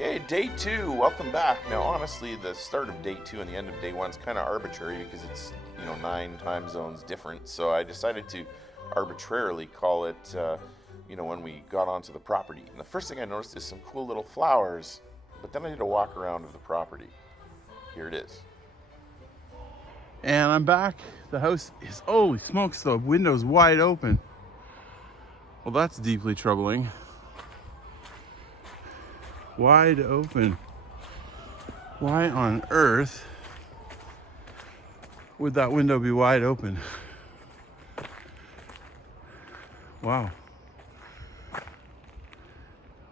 Okay, day two, welcome back. Now, honestly, the start of day two and the end of day one is kind of arbitrary because it's, 9 time zones different. So I decided to arbitrarily call it, when we got onto the property. And the first thing I noticed is some cool little flowers, but then I did a walk around of the property. Here it is. And I'm back. The house is, holy smokes, the window's wide open. Well, that's deeply troubling. Wide open. Why on earth would that window be wide open? Wow.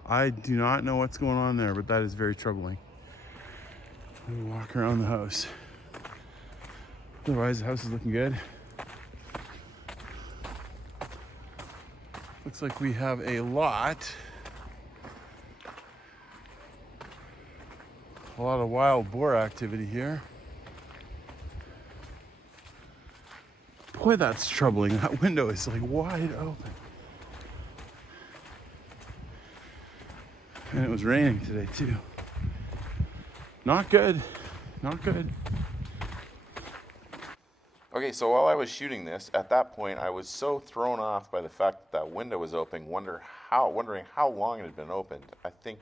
I do not know what's going on there, but that is very troubling. Let me walk around the house. Otherwise, the house is looking good. Looks like we have a lot of wild boar activity here. Boy, that's troubling. That window is like wide open. And it was raining today too. Not good. Not good. Okay, so while I was shooting this, at that point, I was so thrown off by the fact that window was open, wondering how long it had been opened. I think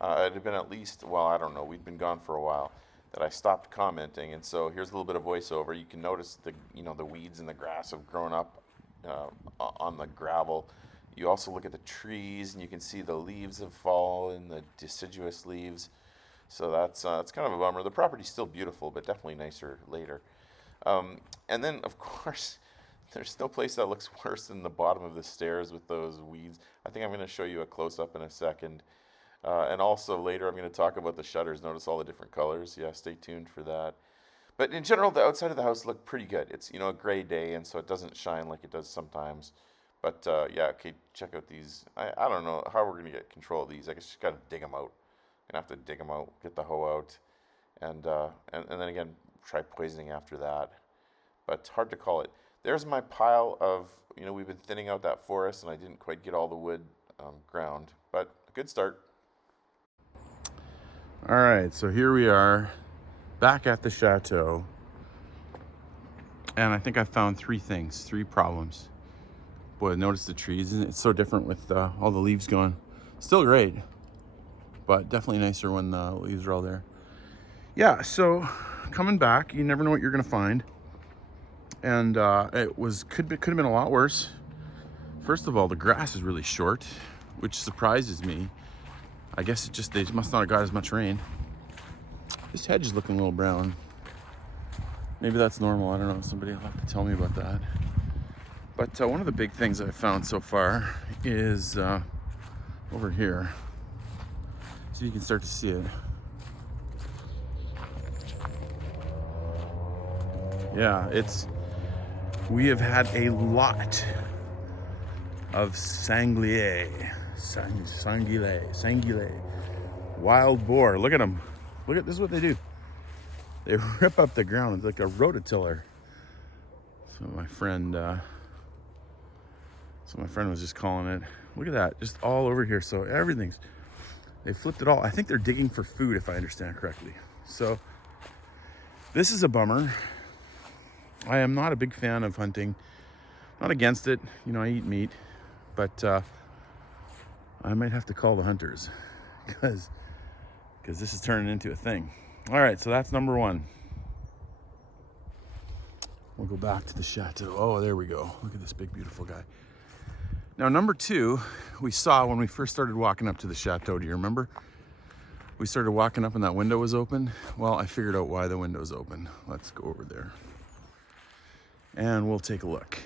it had been at least, I don't know, we'd been gone for a while, that I stopped commenting. And so here's a little bit of voiceover. You can notice the weeds and the grass have grown up on the gravel. You also look at the trees and you can see the leaves have fallen, the deciduous leaves. So that's kind of a bummer. The property's still beautiful, but definitely nicer later. And then, of course, there's no place that looks worse than the bottom of the stairs with those weeds. I think I'm going to show you a close-up in a second. And also later I'm going to talk about the shutters. Notice all the different colors. Yeah, stay tuned for that. But in general, the outside of the house looked pretty good. It's, a gray day, and so it doesn't shine like it does sometimes. But, yeah, okay, check out these. I don't know how we're going to get control of these. I guess you got to dig them out. Going to have to dig them out, get the hoe out, and then again, try poisoning after that. But it's hard to call it. There's my pile of, we've been thinning out that forest, and I didn't quite get all the wood ground. But a good start. All right, so here we are back at the chateau. And I think I found three problems. Boy, notice the trees. Isn't it so different with all the leaves gone? Still great, but definitely nicer when the leaves are all there. Yeah, so coming back, you never know what you're gonna find. And it could have been a lot worse. First of all, the grass is really short, which surprises me. I guess they must not have got as much rain. This hedge is looking a little brown. Maybe that's normal, I don't know. Somebody will have to tell me about that. But one of the big things I've found so far is over here. So you can start to see it. Yeah, we have had a lot of sanglier, wild boar. Look at them. This is what they do. They rip up the ground. It's like a rototiller. So my friend was just calling it. Look at that, just all over here. So they flipped it all. I think they're digging for food, if I understand correctly. So this is a bummer. I am not a big fan of hunting. Not against it. I eat meat. But I might have to call the hunters because this is turning into a thing. All right, so that's number one. We'll go back to the chateau. Oh, there we go. Look at this big, beautiful guy. Now, number two, we saw when we first started walking up to the chateau. Do you remember? We started walking up and that window was open. Well, I figured out why the window's open. Let's go over there. And we'll take a look.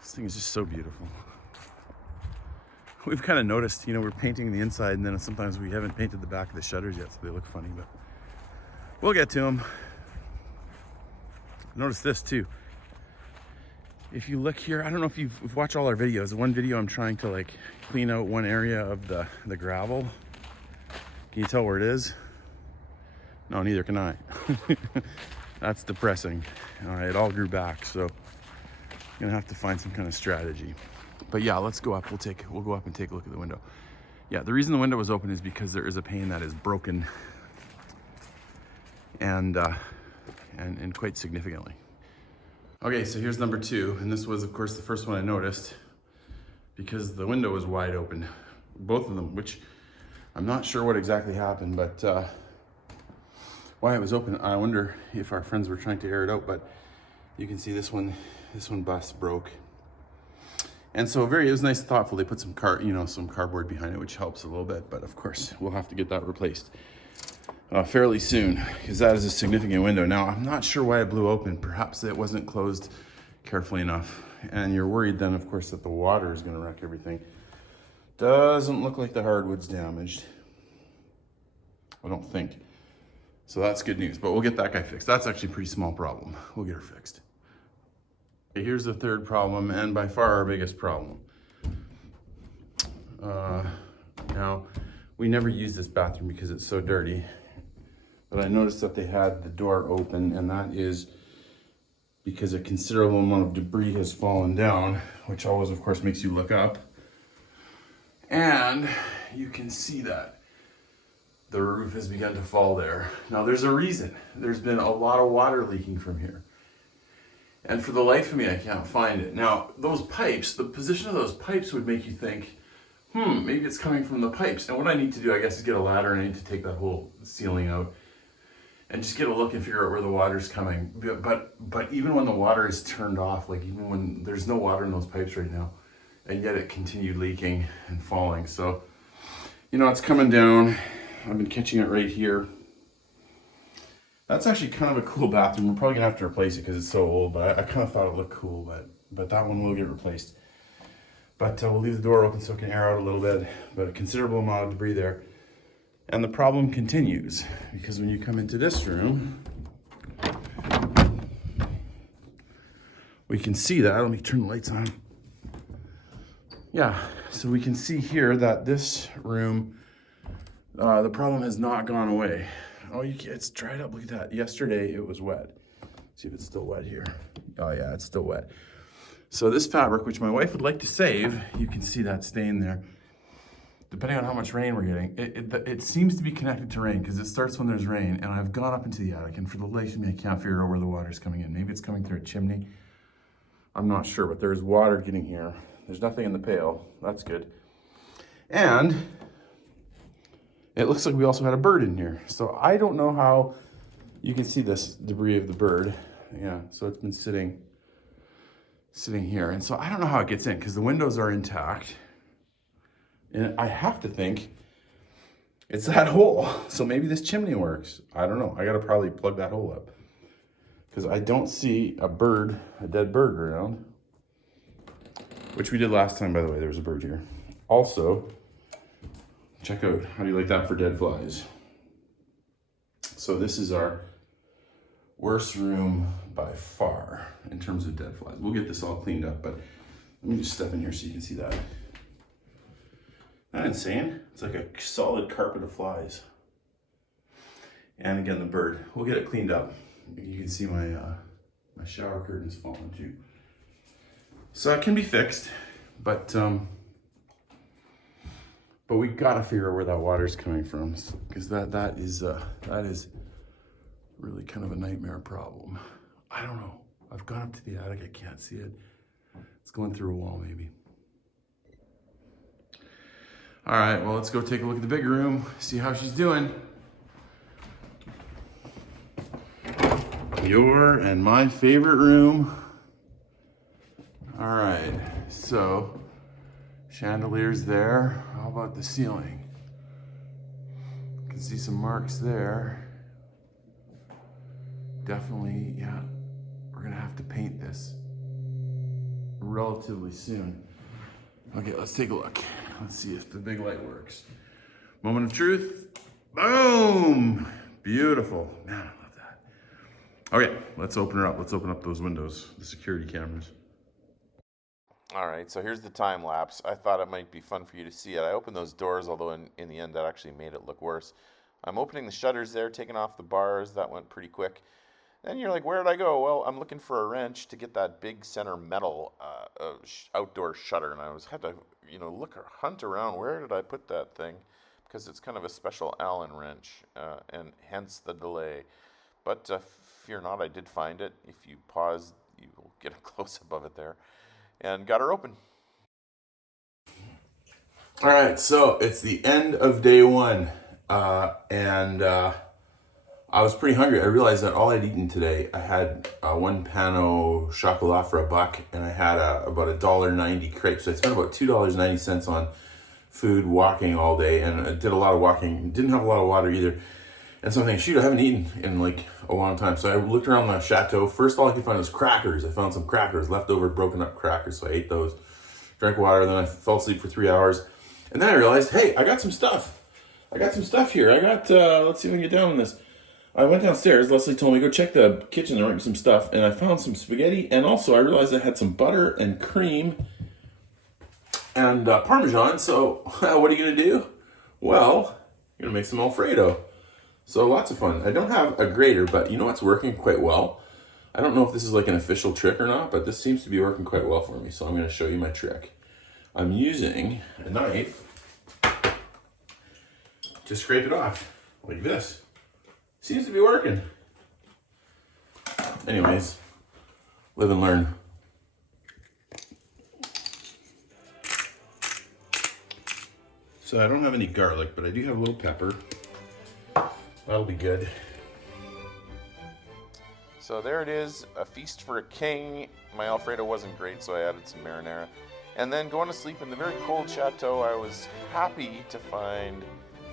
This thing is just so beautiful. We've kind of noticed, we're painting the inside and then sometimes we haven't painted the back of the shutters yet, so they look funny, but we'll get to them. Notice this too. If you look here, I don't know if you've watched all our videos. One video I'm trying to clean out one area of the gravel. Can you tell where it is? No, neither can I. That's depressing. It all grew back, so I'm gonna have to find some kind of strategy. But yeah, let's go up. We'll go up and take a look at the window. Yeah, the reason the window was open is because there is a pane that is broken and quite significantly. Okay, so here's number 2, and this was, of course, the first one I noticed because the window was wide open, both of them, which I'm not sure what exactly happened, but why it was open. I wonder if our friends were trying to air it out, but you can see this one broke. And so it was nice and thoughtful. They put some some cardboard behind it, which helps a little bit, but of course we'll have to get that replaced fairly soon because that is a significant window. Now, I'm not sure why it blew open. Perhaps it wasn't closed carefully enough. And you're worried then, of course, that the water is gonna wreck everything. Doesn't look like the hardwood's damaged. I don't think. So that's good news, but we'll get that guy fixed. That's actually a pretty small problem. We'll get her fixed. Okay, here's the third problem, and by far our biggest problem. Now, we never use this bathroom because it's so dirty, but I noticed that they had the door open, and that is because a considerable amount of debris has fallen down, which always, of course, makes you look up. And you can see that the roof has begun to fall there. Now, there's a reason. There's been a lot of water leaking from here. And for the life of me, I can't find it. Now, those pipes, the position of those pipes would make you think, maybe it's coming from the pipes. And what I need to do, I guess, is get a ladder and I need to take that whole ceiling out and just get a look and figure out where the water's coming. But even when the water is turned off, like even when there's no water in those pipes right now, and yet it continued leaking and falling. So, it's coming down. I've been catching it right here. That's actually kind of a cool bathroom. We're probably gonna have to replace it because it's so old, but I kind of thought it looked cool, but that one will get replaced. But we'll leave the door open so it can air out a little bit, but a considerable amount of debris there. And the problem continues because when you come into this room, we can see that. Let me turn the lights on. Yeah, so we can see here that this room, the problem has not gone away. Oh, it's dried up. Look at that. Yesterday it was wet. See if it's still wet here. Oh yeah, it's still wet. So this fabric, which my wife would like to save, you can see that stain there. Depending on how much rain we're getting, it seems to be connected to rain because it starts when there's rain. And I've gone up into the attic, and for the life of me, I can't figure out where the water's coming in. Maybe it's coming through a chimney. I'm not sure, but there's water getting here. There's nothing in the pail. That's good. And it looks like we also had a bird in here. So I don't know how you can see this debris of the bird. Yeah, so it's been sitting here. And so I don't know how it gets in because the windows are intact. And I have to think it's that hole. So maybe this chimney works. I don't know. I got to probably plug that hole up because I don't see a dead bird around, which we did last time, by the way. There was a bird here. Also, check out, how do you like that for dead flies? So this is our worst room by far in terms of dead flies. We'll get this all cleaned up, but let me just step in here so you can see that. Isn't that insane? It's like a solid carpet of flies. And again, the bird. We'll get it cleaned up. You can see my my shower curtains falling too. So it can be fixed, but we gotta figure out where that water's coming from, because that is really kind of a nightmare problem. I don't know. I've gone up to the attic. I can't see it. It's going through a wall, maybe. All right. Well, let's go take a look at the big room. See how she's doing. Your and my favorite room. All right. So. Chandeliers there. How about the ceiling? You can see some marks there. Definitely, yeah. We're gonna have to paint this relatively soon. Okay, let's take a look. Let's see if the big light works. Moment of truth. Boom! Beautiful. Man, I love that. Okay, let's open her up. Let's open up those windows, the security cameras. All right, so here's the time lapse. I thought it might be fun for you to see it. I opened those doors, although in the end that actually made it look worse. I'm opening the shutters there, taking off the bars. That went pretty quick. Then you're like, where did I go? Well, I'm looking for a wrench to get that big center metal outdoor shutter, and had to, look or hunt around. Where did I put that thing? Because it's kind of a special Allen wrench, and hence the delay. But fear not, I did find it. If you pause, you will get a close up of it there, and got her open. All right, so it's the end of day one, and I was pretty hungry. I realized that all I'd eaten today, I had one pano chocolat for $1, and I had about $1.90 crepe. So I spent about $2.90 on food walking all day, and I did a lot of walking. Didn't have a lot of water either. And so I'm thinking, shoot, I haven't eaten in like a long time. So I looked around the Chateau. First, all I could find was crackers. I found some crackers, leftover broken up crackers. So I ate those, drank water, then I fell asleep for 3 hours. And then I realized, hey, I got some stuff. Here. Let's see if I can get down on this. I went downstairs. Leslie told me, go check the kitchen. There might be some stuff. And I found some spaghetti. And also I realized I had some butter and cream and Parmesan. So what are you going to do? Well, you're going to make some Alfredo. So lots of fun. I don't have a grater, but you know what's working quite well? I don't know if this is like an official trick or not, but this seems to be working quite well for me. So I'm going to show you my trick. I'm using a knife to scrape it off like this. Seems to be working. Anyways, live and learn. So I don't have any garlic, but I do have a little pepper. That'll be good. So there it is, a feast for a king. My Alfredo wasn't great, so I added some marinara. And then going to sleep in the very cold Chateau, I was happy to find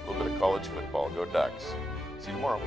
a little bit of college football. Go Ducks. See you tomorrow.